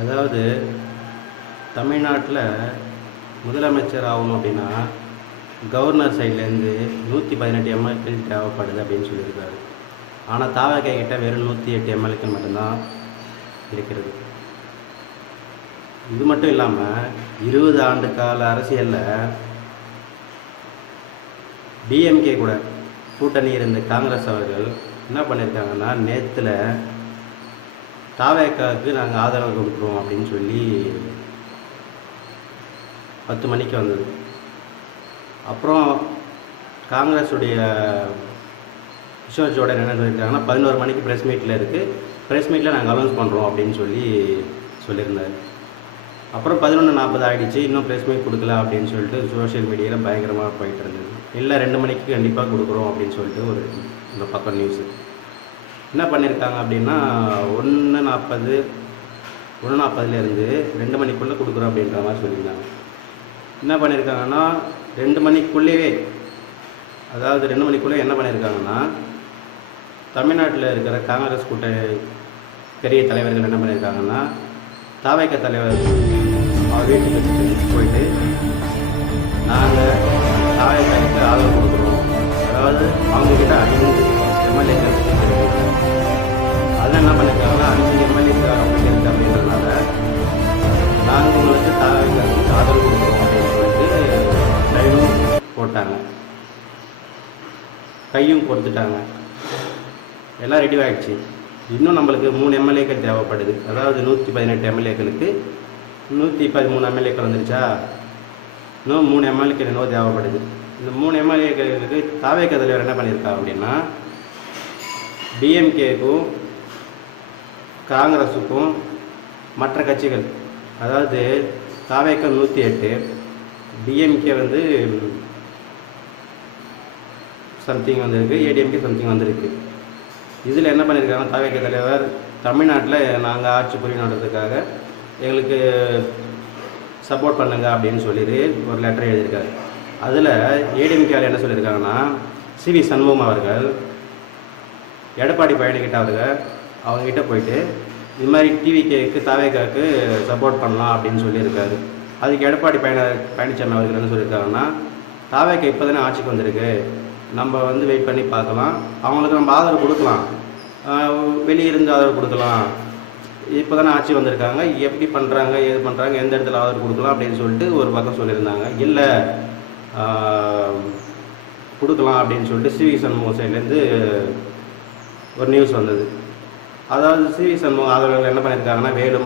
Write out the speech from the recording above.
அதாவது தமிழ்நாட்டில் முதலமைச்சர் ஆகணும் அப்படின்னா கவர்னர் சைட்லேருந்து 118 எம்எல்ஏக்கள் தேவைப்படுது அப்படின்னு சொல்லியிருக்காரு. ஆனால் தாவேகா கிட்ட வெறும் 108 எம்எல்ஏக்கள் மட்டும்தான் இருக்கிறது. இது மட்டும் இல்லாமல் 20 ஆண்டு கால அரசியலில் டிஎம்கே கூட கூட்டணி இருந்த காங்கிரஸ் அவர்கள் என்ன பண்ணியிருக்காங்கன்னா, நேற்றுல தாவேகாவுக்கு நாங்கள் ஆதரவு கொடுக்குறோம் அப்படின்னு சொல்லி 10 மணிக்கு வந்தது. அப்புறம் காங்கிரஸுடைய கிஷோர் ஜோடர் என்ன சொல்லியிருக்காங்கன்னா, 11 மணிக்கு ப்ரெஸ் மீட்டில் இருக்குது, ப்ரெஸ் மீட்டில் நாங்கள் அனௌன்ஸ் பண்ணுறோம் அப்படின்னு சொல்லியிருந்தார். அப்புறம் 11:40 ஆகிடுச்சு, இன்னும் ப்ரெஸ் மீட் கொடுக்கல அப்படின்னு சொல்லிட்டு சோஷியல் மீடியாவில் பயங்கரமாக போயிட்டு இருந்தது. இல்லை 2 மணிக்கு கண்டிப்பாக கொடுக்குறோம் அப்படின்னு சொல்லிட்டு இந்த பக்கம் நியூஸு என்ன பண்ணியிருக்காங்க அப்படின்னா, 1:40 2 மணிக்குள்ளே கொடுக்குறோம் அப்படின்ற மாதிரி சொல்லியிருந்தாங்க. என்ன பண்ணியிருக்காங்கன்னா, 2 மணிக்குள்ளேயே, அதாவது 2 மணிக்குள்ளே என்ன பண்ணியிருக்காங்கன்னா, தமிழ்நாட்டில் இருக்கிற காங்கிரஸ் பெரிய தலைவர்கள் என்ன பண்ணியிருக்காங்கன்னா, தாவேகா தலைவர் அவர் வீட்டுக்கு போயிட்டு நாங்கள் தாவேகாவுக்கு ஆதரவு கொடுக்குறோம், அதாவது அவங்கக்கிட்ட 5 எம்எல்ஏக்கள் அதில் என்ன பண்ணியிருக்காங்கன்னா, 5 எம்எல்ஏக்கள் அவங்க இருக்குது அப்படின்றதுனால நாங்கள் உங்களுக்கு தாவேகாவுக்கு ஆதரவு கொடுக்குறோம் அப்படின்னு சொல்லிட்டு லைனும் போட்டாங்க, கையும் கொடுத்துட்டாங்க, எல்லாம் ரெடி ஆகிடுச்சு. இன்னும் நம்மளுக்கு 3 எம்எல்ஏக்கள் தேவைப்படுது. அதாவது 118 எம்எல்ஏக்களுக்கு 113 எம்எல்ஏக்கள் வந்துருச்சா, இன்னும் 3 எம்எல்ஏக்கள் என்னவோ தேவைப்படுது. இந்த 3 எம்எல்ஏக்களுக்கு தாவேகா தலைவர் என்ன பண்ணியிருக்கா அப்படின்னா, டிஎம்கேக்கும் காங்கிரஸுக்கும் மற்ற கட்சிகள், அதாவது தாவேகா 108, டிஎம்கே வந்து சம்திங் வந்திருக்கு, ஏடிஎம்கே சம்திங் வந்திருக்கு. இதில் என்ன பண்ணியிருக்காங்க, தாவேகா தலைவர் தமிழ்நாட்டில் நாங்கள் ஆட்சி புரியணுன்றதுக்காக எங்களுக்கு சப்போர்ட் பண்ணுங்க அப்படின்னு சொல்லிட்டு ஒரு லெட்டர் எழுதியிருக்காரு. அதில் ஏடிஎம்கேவில் என்ன சொல்லியிருக்காங்கன்னா, சிவி சண்முகம் அவர்கள் எடப்பாடி பழனிக்கிட்ட அவங்ககிட்ட போயிட்டு இது மாதிரி டிவிகேக்கு தாவேகாவுக்கு சப்போர்ட் பண்ணலாம் அப்படின்னு சொல்லியிருக்காரு. அதுக்கு எடப்பாடி பழனிசாமி அவர்கள் என்ன சொல்லியிருக்காங்கன்னா, தாவேகா இப்போ தானே ஆட்சிக்கு வந்திருக்கு, நம்ம வந்து வெயிட் பண்ணி பார்க்கலாம், அவங்களுக்கு நம்ம ஆதரவு கொடுக்கலாம், வெளியிருந்து ஆதரவு கொடுக்கலாம், இப்போ தானே ஆட்சி வந்திருக்காங்க, எப்படி பண்ணுறாங்க ஏது பண்ணுறாங்க எந்த இடத்துல ஆதரவு கொடுக்கலாம் அப்படின்னு சொல்லிட்டு ஒரு பக்கம் சொல்லியிருந்தாங்க. இல்லை கொடுக்கலாம் அப்படின்னு சொல்லிட்டு சிவி சண்முகம் சைட்லேருந்து ஒரு நியூஸ் வந்தது. அதாவது சிவி சண்முகம் ஆதரவாளர்கள் என்ன பண்ணியிருக்காங்கன்னா, வேலும்